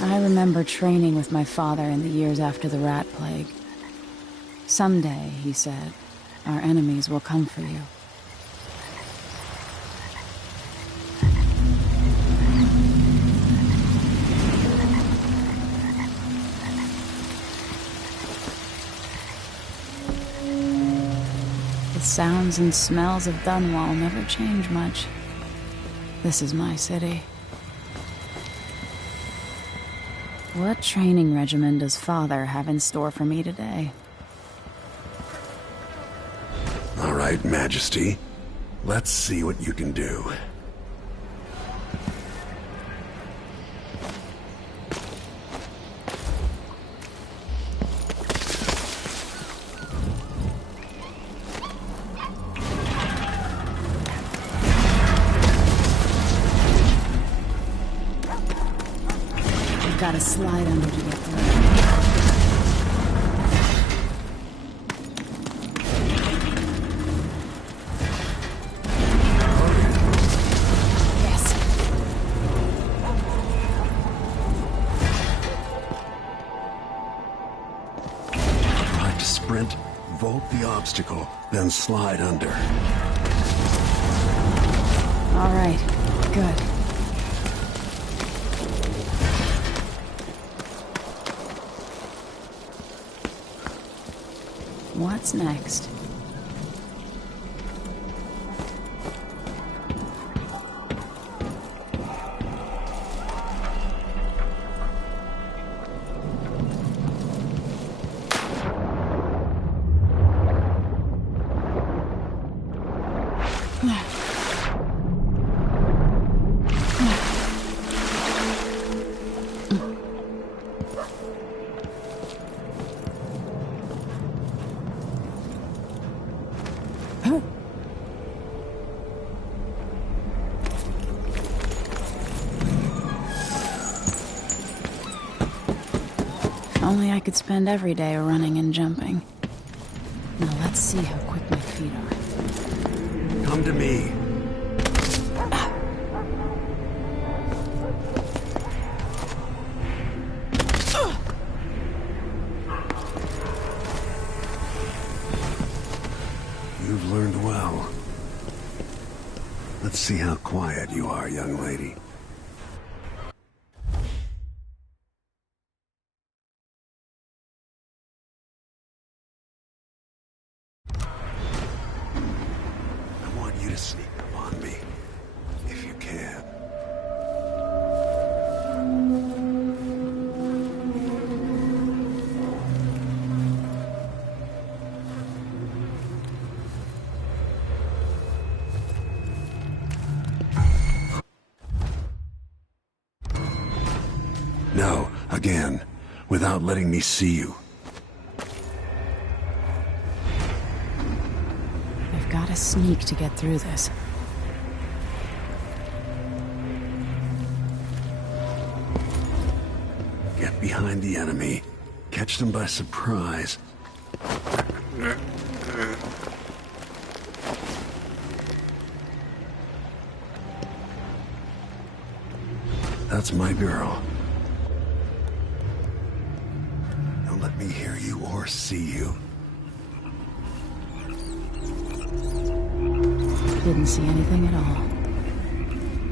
I remember training with my father in the years after the rat plague. Someday, he said, our enemies will come for you. The sounds and smells of Dunwall never change much. This is my city. What training regimen does Father have in store for me today? All right, Majesty. Let's see what you can do. I've got to slide under to get through. Sprint, vault the obstacle, then slide under. All right, good. What's next? Only I could spend every day running and jumping. Now let's see how quick my feet are. Come to me. You've learned well. Let's see how quiet you are, young lady. Sneak upon me, if you can. No, again, without letting me see you. Gotta sneak to get through this. Get behind the enemy. Catch them by surprise. That's my girl. Don't let me hear you or see you. Didn't see anything at all.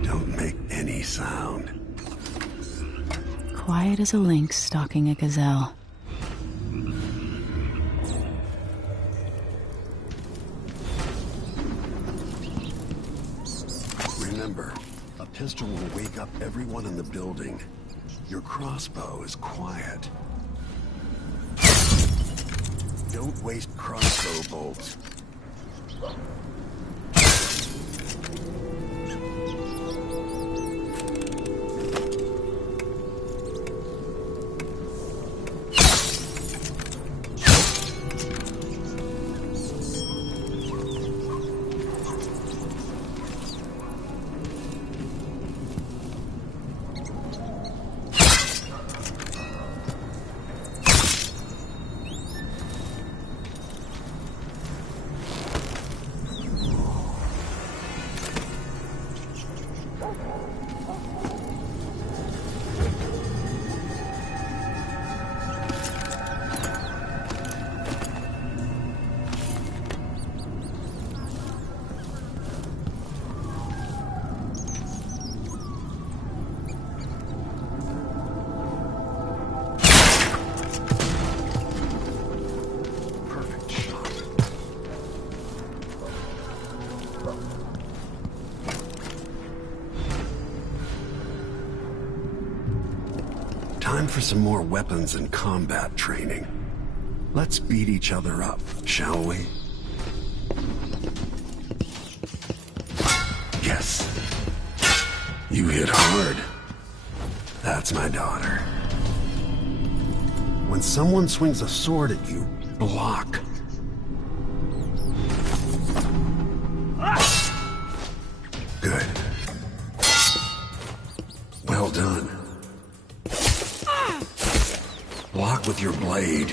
Don't make any sound. Quiet as a lynx stalking a gazelle. Remember, a pistol will wake up everyone in the building. Your crossbow is quiet. Don't waste crossbow bolts. for some more weapons and combat training. Let's beat each other up, shall we? Yes. You hit hard. That's my daughter. When someone swings a sword at you, block. Good. Well done. Block with your blade.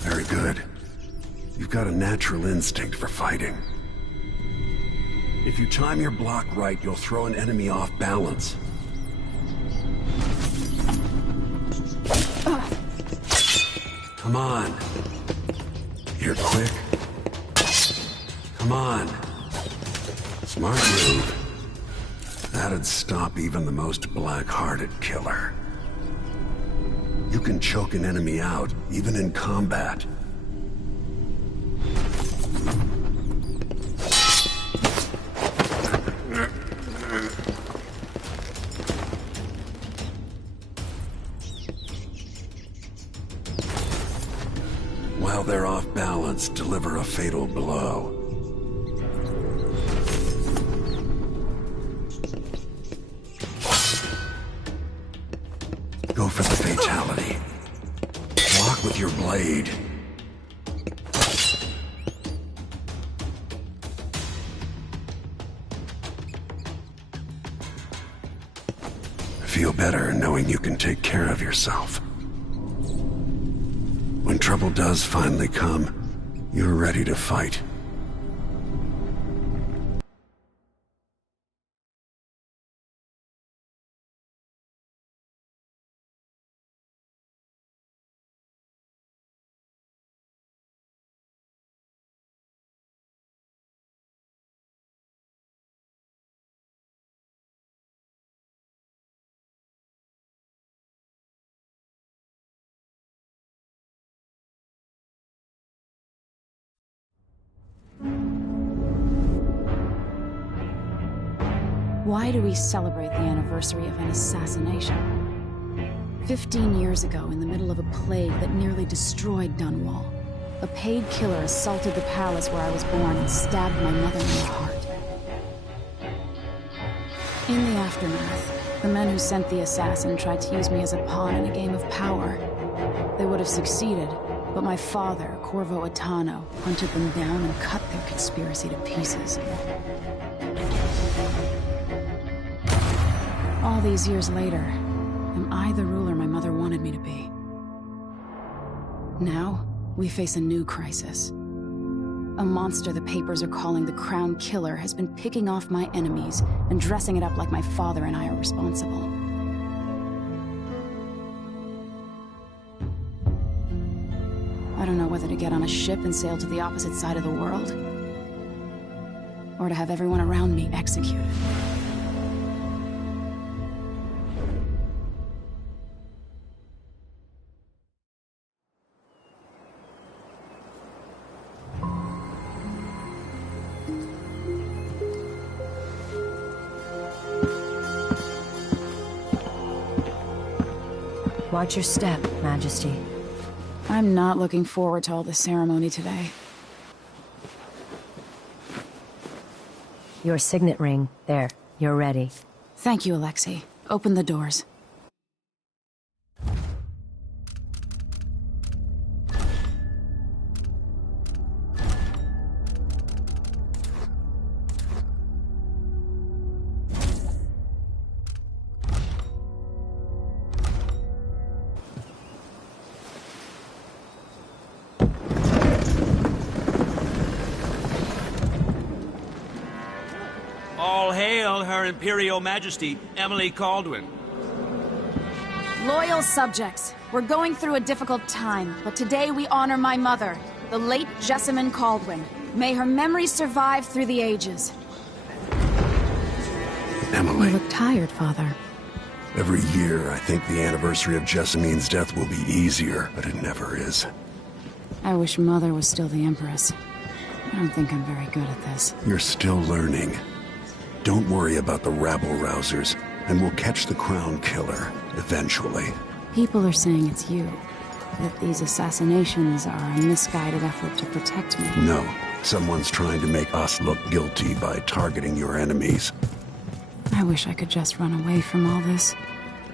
Very good. You've got a natural instinct for fighting. If you time your block right, you'll throw an enemy off balance. Come on. You're quick. Come on. Smart move. That'd stop even the most black-hearted killer. You can choke an enemy out, even in combat. While they're off balance, deliver a fatal blow. Go for the fatality. Block with your blade. Feel better knowing you can take care of yourself. When trouble does finally come, you're ready to fight. Why do we celebrate the anniversary of an assassination? 15 years ago, in the middle of a plague that nearly destroyed Dunwall, a paid killer assaulted the palace where I was born and stabbed my mother in the heart. In the aftermath, the men who sent the assassin tried to use me as a pawn in a game of power. They would have succeeded, but my father, Corvo Attano, hunted them down and cut their conspiracy to pieces. All these years later, am I the ruler my mother wanted me to be? Now, we face a new crisis. A monster the papers are calling the Crown Killer has been picking off my enemies and dressing it up like my father and I are responsible. I don't know whether to get on a ship and sail to the opposite side of the world, or to have everyone around me executed. Watch your step, Majesty. I'm not looking forward to all the ceremony today. Your signet ring. There. You're ready. Thank you, Alexei. Open the doors. All hail Her Imperial Majesty, Emily Caldwin. Loyal subjects, we're going through a difficult time, but today we honor my mother, the late Jessamine Caldwin. May her memory survive through the ages. Emily. You look tired, Father. Every year, I think the anniversary of Jessamine's death will be easier, but it never is. I wish Mother was still the Empress. I don't think I'm very good at this. You're still learning. Don't worry about the rabble-rousers. and we'll catch the Crown Killer, eventually. People are saying it's you. That these assassinations are a misguided effort to protect me. No, someone's trying to make us look guilty by targeting your enemies. I wish I could just run away from all this.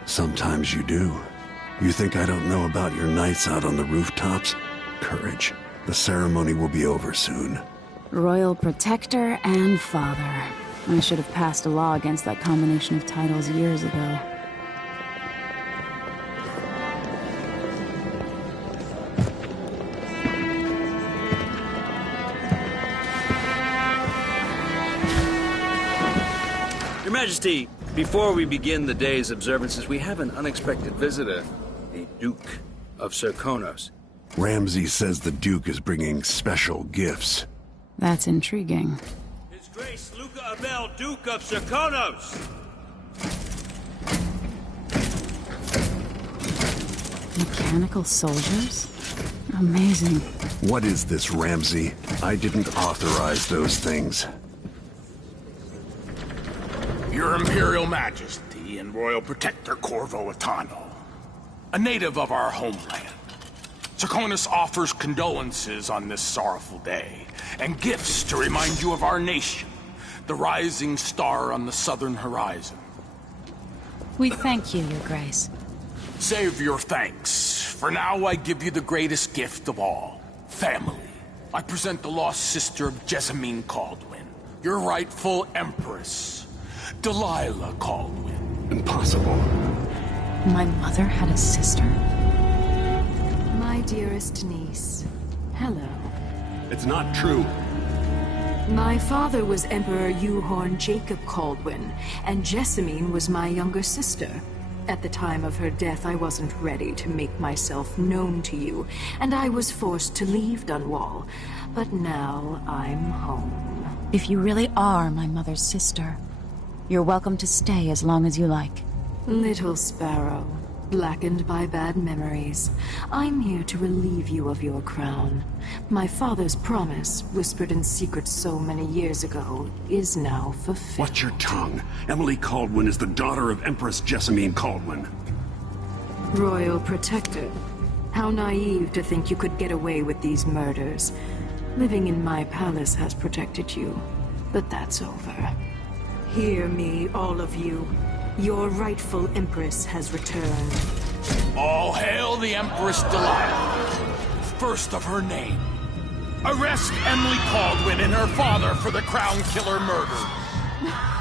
Sometimes you do. You think I don't know about your nights out on the rooftops? Courage. The ceremony will be over soon. Royal Protector and Father. I should have passed a law against that combination of titles years ago. Your Majesty, before we begin the day's observances, we have an unexpected visitor, the Duke of Serkonos. Ramsey says the Duke is bringing special gifts. That's intriguing. His Grace Luca Abel, Duke of Serkonos! Mechanical soldiers? Amazing. What is this, Ramsey? I didn't authorize those things. Your Imperial Majesty and Royal Protector Corvo Atano, a native of our homeland. Serkonos offers condolences on this sorrowful day, and gifts to remind you of our nation, the rising star on the southern horizon. We thank you, Your Grace. Save your thanks. For now, I give you the greatest gift of all, family. I present the lost sister of Jessamine Caldwin, your rightful Empress, Delilah Caldwin. Impossible. My mother had a sister? My dearest niece, hello. It's not true. My father was Emperor Euhorn Jacob Caldwin, and Jessamine was my younger sister. At the time of her death, I wasn't ready to make myself known to you, and I was forced to leave Dunwall. But now I'm home. If you really are my mother's sister, you're welcome to stay as long as you like. Little sparrow, blackened by bad memories, I'm here to relieve you of your crown. My father's promise, whispered in secret so many years ago, is now fulfilled. Watch your tongue. Emily Caldwin is the daughter of Empress Jessamine Caldwin. Royal Protector. How naive to think you could get away with these murders. Living in my palace has protected you, but that's over. Hear me, all of you. Your rightful Empress has returned. All hail the Empress Delilah, first of her name. Arrest Emily Caldwin and her father for the Crown Killer murder.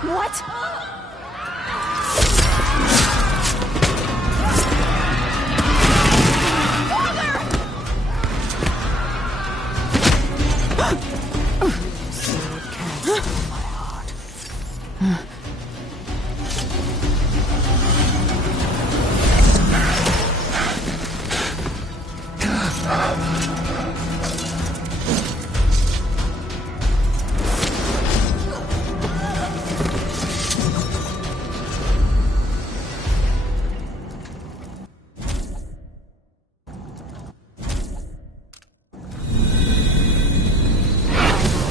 What? Sword can't steal my heart.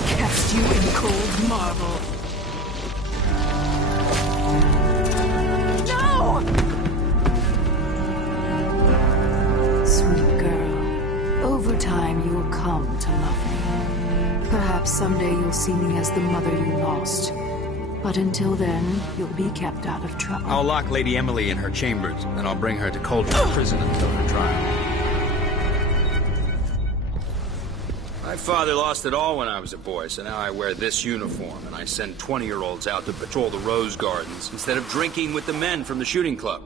Cast you in cold marble. No! Sweet girl, over time you'll come to love me. Perhaps someday you'll see me as the mother you lost. But until then, you'll be kept out of trouble. I'll lock Lady Emily in her chambers, and I'll bring her to Coldwood Prison until her trial. My father lost it all when I was a boy, so now I wear this uniform, and I send 20-year-olds out to patrol the rose gardens instead of drinking with the men from the shooting club.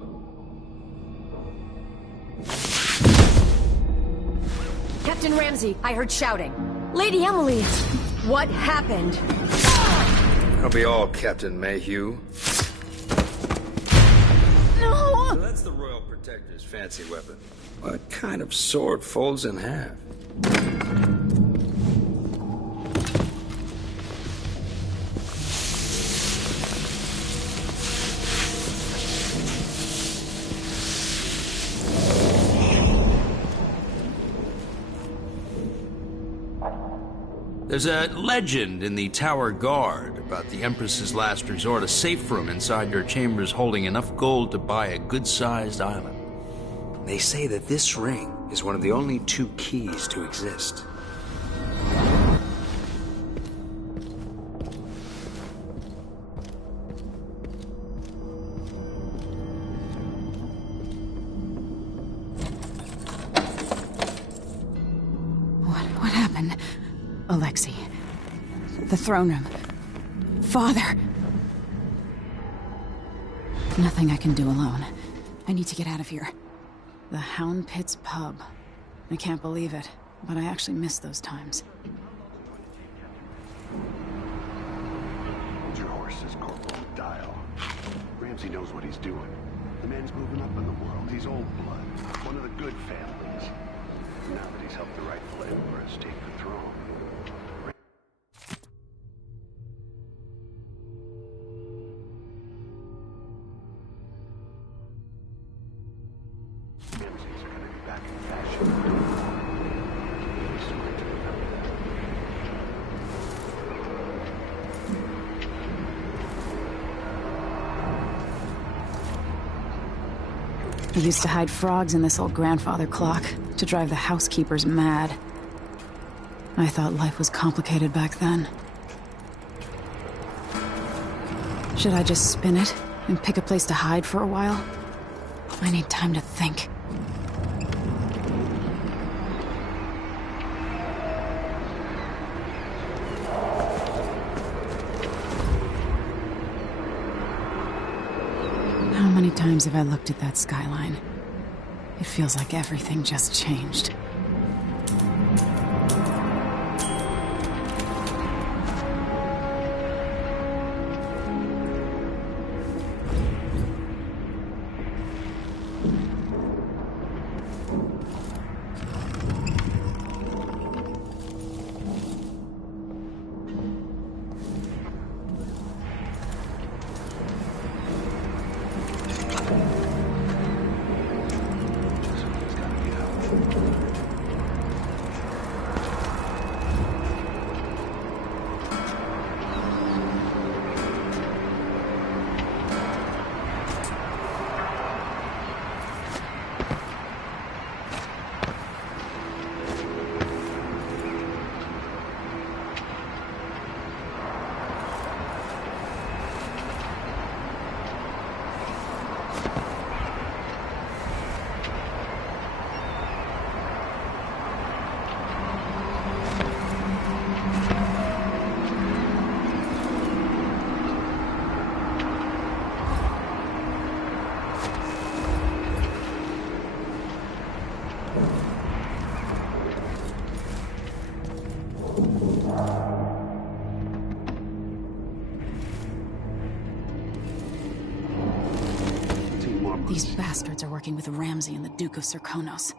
Captain Ramsey, I heard shouting. Lady Emily, what happened? I'll be all Captain Mayhew. No! So that's the Royal Protector's fancy weapon. What kind of sword folds in half? There's a legend in the Tower Guard about the Empress's last resort, a safe room inside your chambers holding enough gold to buy a good-sized island. They say that this ring is one of the only 2 keys to exist. What happened? Alexei. The throne room. Father! Nothing I can do alone. I need to get out of here. The Hound Pit's pub. I can't believe it, but I actually miss those times. Hold your horses, Corporal. Dial. Ramsey knows what he's doing. The man's moving up in the world. He's old blood. One of the good families. Now that he's helped the rightful Empress take the throne. Ramsey's gonna be back in fashion. He's smart to remember that. I used to hide frogs in this old grandfather clock to drive the housekeepers mad. I thought life was complicated back then. Should I just spin it and pick a place to hide for a while? I need time to think. How many times have I looked at that skyline? It feels like everything just changed. These bastards are working with Ramsey and the Duke of Serkonos.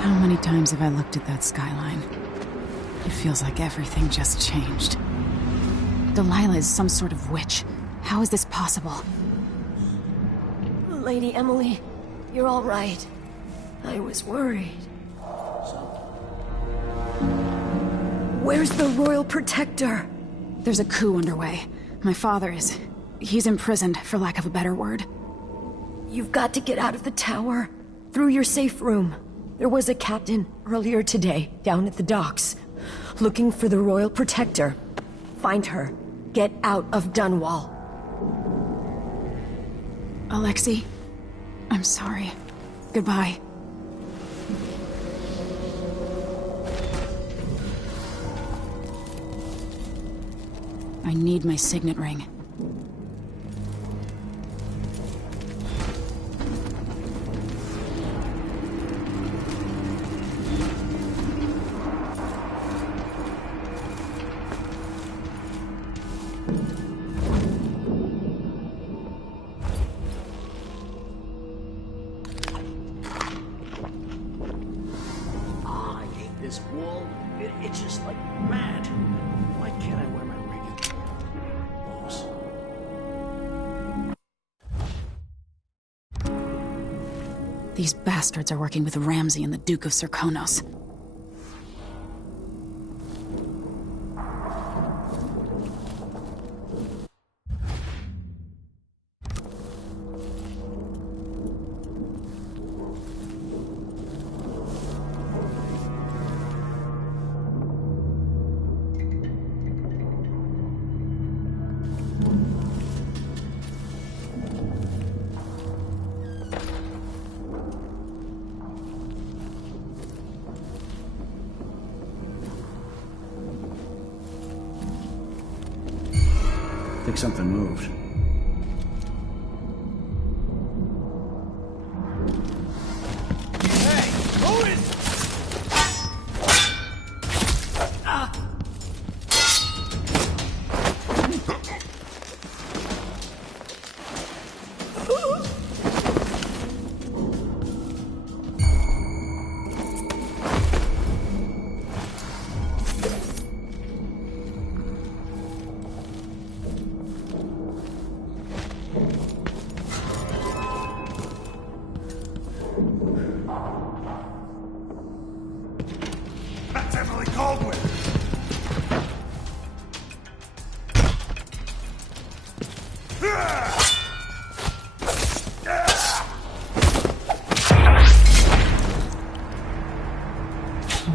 How many times have I looked at that skyline? It feels like everything just changed. Delilah is some sort of witch. How is this possible? Lady Emily, You're all right. I was worried. Where's the Royal Protector? There's a coup underway. My father is... he's imprisoned, for lack of a better word. You've got to get out of the tower. Through your safe room. There was a captain earlier today, down at the docks. Looking for the Royal Protector. Find her. Get out of Dunwall. Alexei, I'm sorry. Goodbye. I need my signet ring. This wall, it's just like mad. Why can't I wear my regular clothes? These bastards are working with Ramsey and the Duke of Serkonos. I think something moved. Hey! Who is...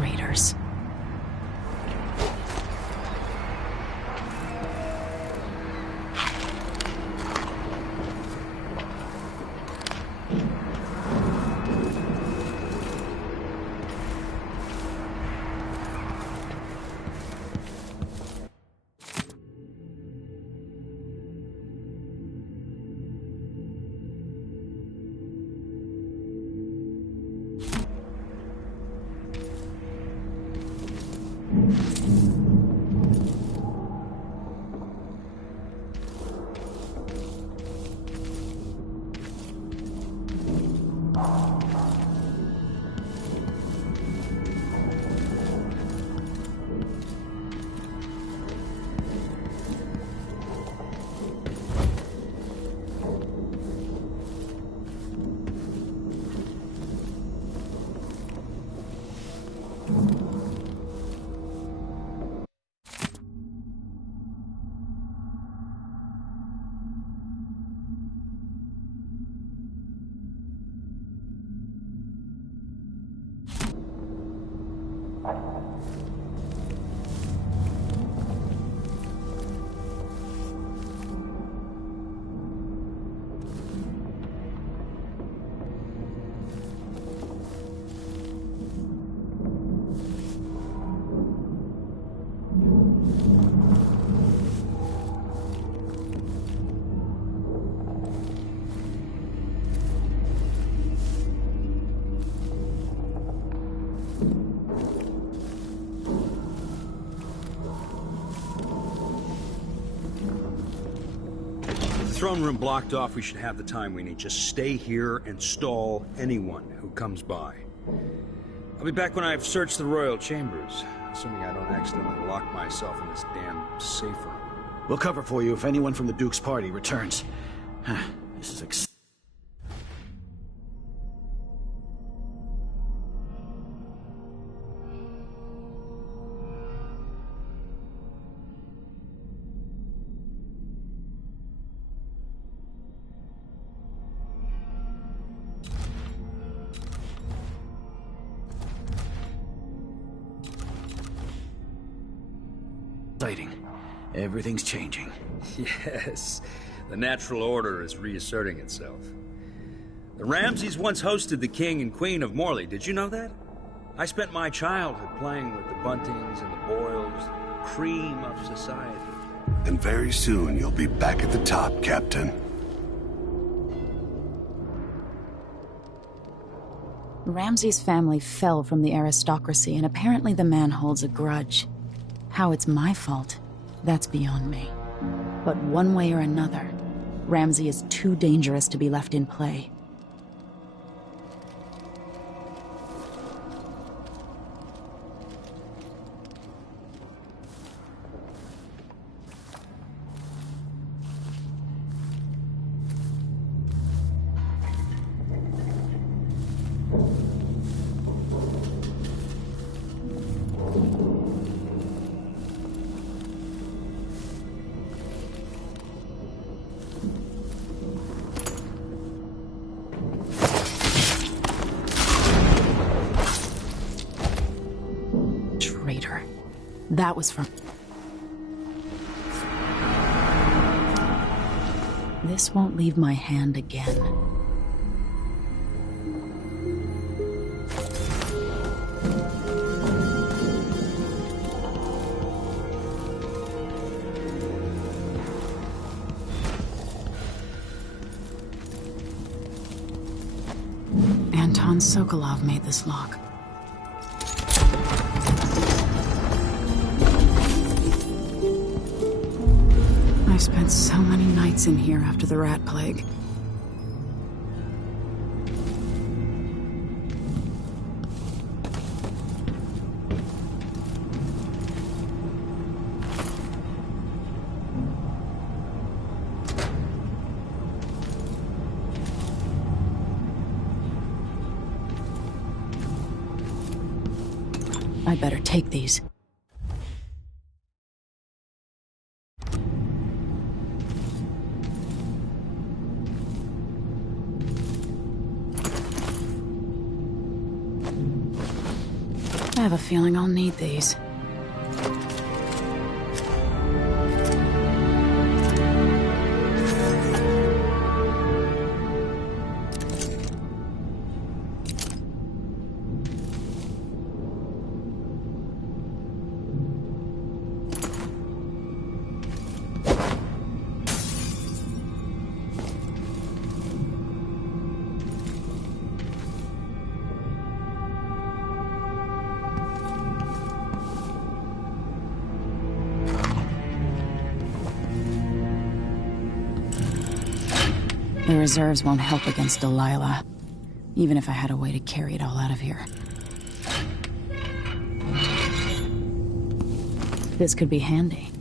Raiders. Throne room blocked off. We should have the time we need. Just stay here and stall anyone who comes by. I'll be back when I've searched the royal chambers, assuming I don't accidentally lock myself in this damn safe room. We'll cover for you if anyone from the Duke's party returns. This is Exciting. Everything's changing. Yes, the natural order is reasserting itself. The Ramseys once hosted the King and Queen of Morley, did you know that? I spent my childhood playing with the Buntings and the Boyles, the cream of society. And very soon you'll be back at the top, Captain. Ramsey's family fell from the aristocracy, and apparently the man holds a grudge. How it's my fault, that's beyond me. But one way or another, Ramsey is too dangerous to be left in play. That was from... This won't leave my hand again. Anton Sokolov made this lock. I spent so many nights in here after the rat plague. I better take these. I have a feeling I'll need these. The reserves won't help against Delilah, even if I had a way to carry it all out of here. This could be handy.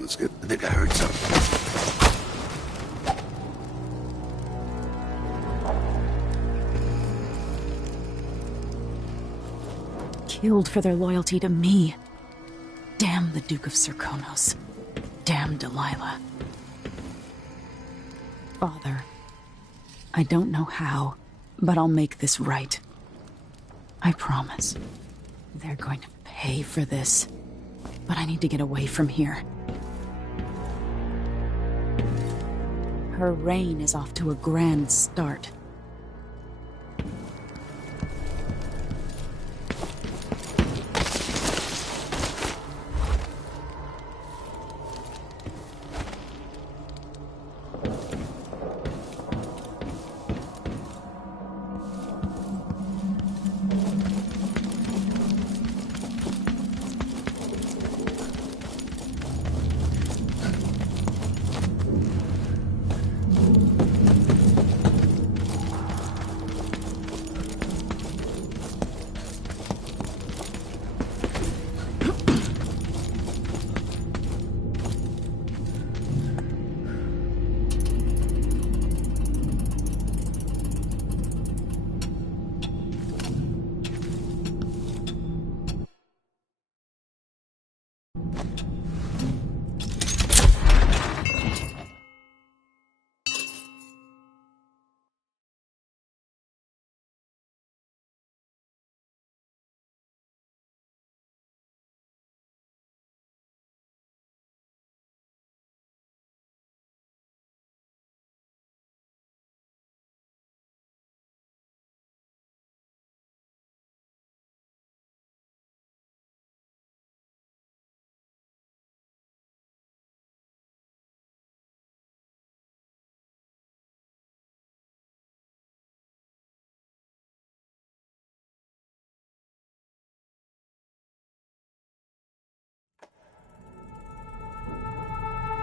Let's get... I think I heard something. Killed for their loyalty to me. Damn the Duke of Serkonos. Damn Delilah. Father, I don't know how, but I'll make this right. I promise. They're going to pay for this. But I need to get away from here. Her reign is off to a grand start.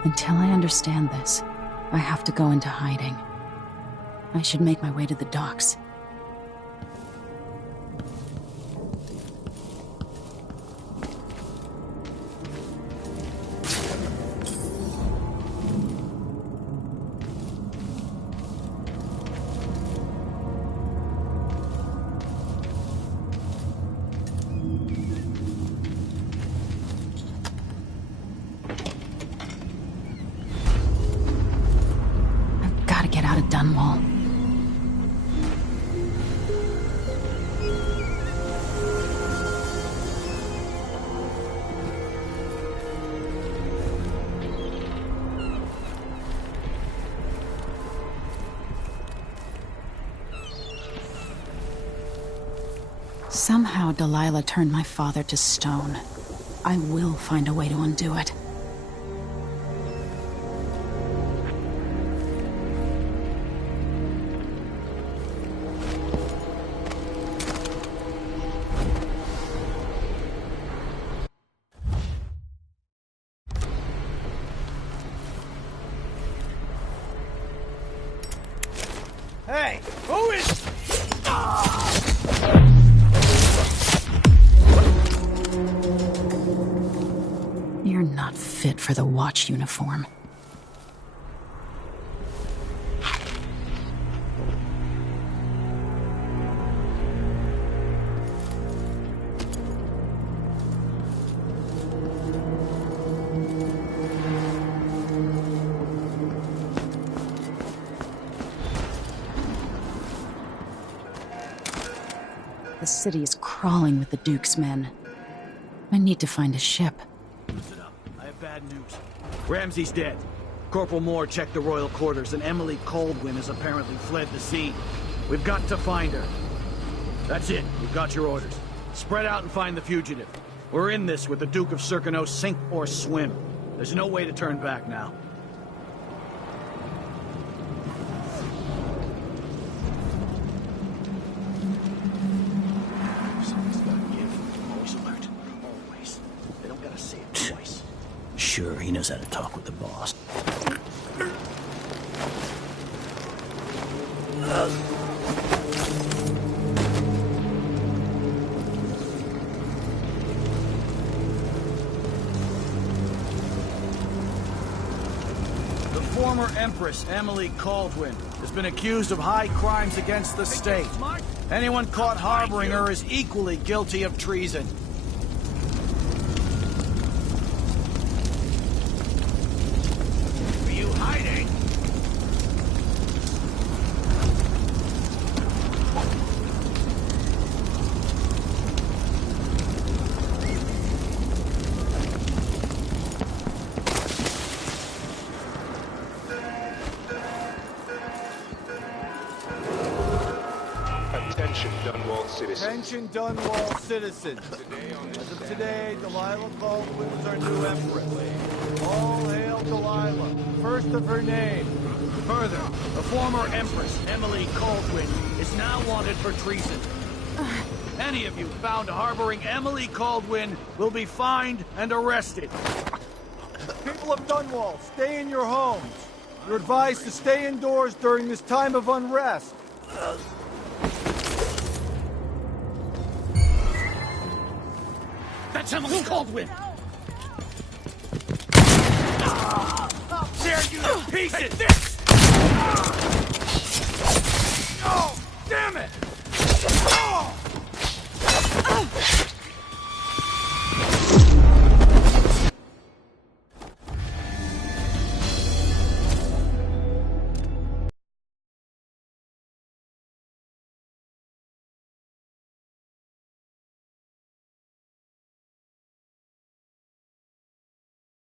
Until I understand this, I have to go into hiding. I should make my way to the docks. Dunwall. Somehow Delilah turned my father to stone. I will find a way to undo it. Hey, who is... You're not fit for the watch uniform. The city is crawling with the Duke's men. I need to find a ship. Listen up. I have bad news. Ramsey's dead. Corporal Moore checked the royal quarters, and Emily Caldwin has apparently fled the scene. We've got to find her. That's it. We've got your orders. Spread out and find the fugitive. We're in this with the Duke of Serkonos, sink or swim. There's no way to turn back now. Sure, he knows how to talk with the boss. former Empress, Emily Caldwin, has been accused of high crimes against the state. Anyone caught harboring her is equally guilty of treason. Are you hiding? Attention, Dunwall citizens. Attention, Dunwall citizens. As of today, Delilah Caldwin is our new empress. All hail Delilah, first of her name. Further, the former Empress, Emily Caldwin, is now wanted for treason. Any of you found harboring Emily Caldwin will be fined and arrested. People of Dunwall, stay in your homes. You're advised to stay indoors during this time of unrest. That's Emily Caldwin! Tear you to pieces!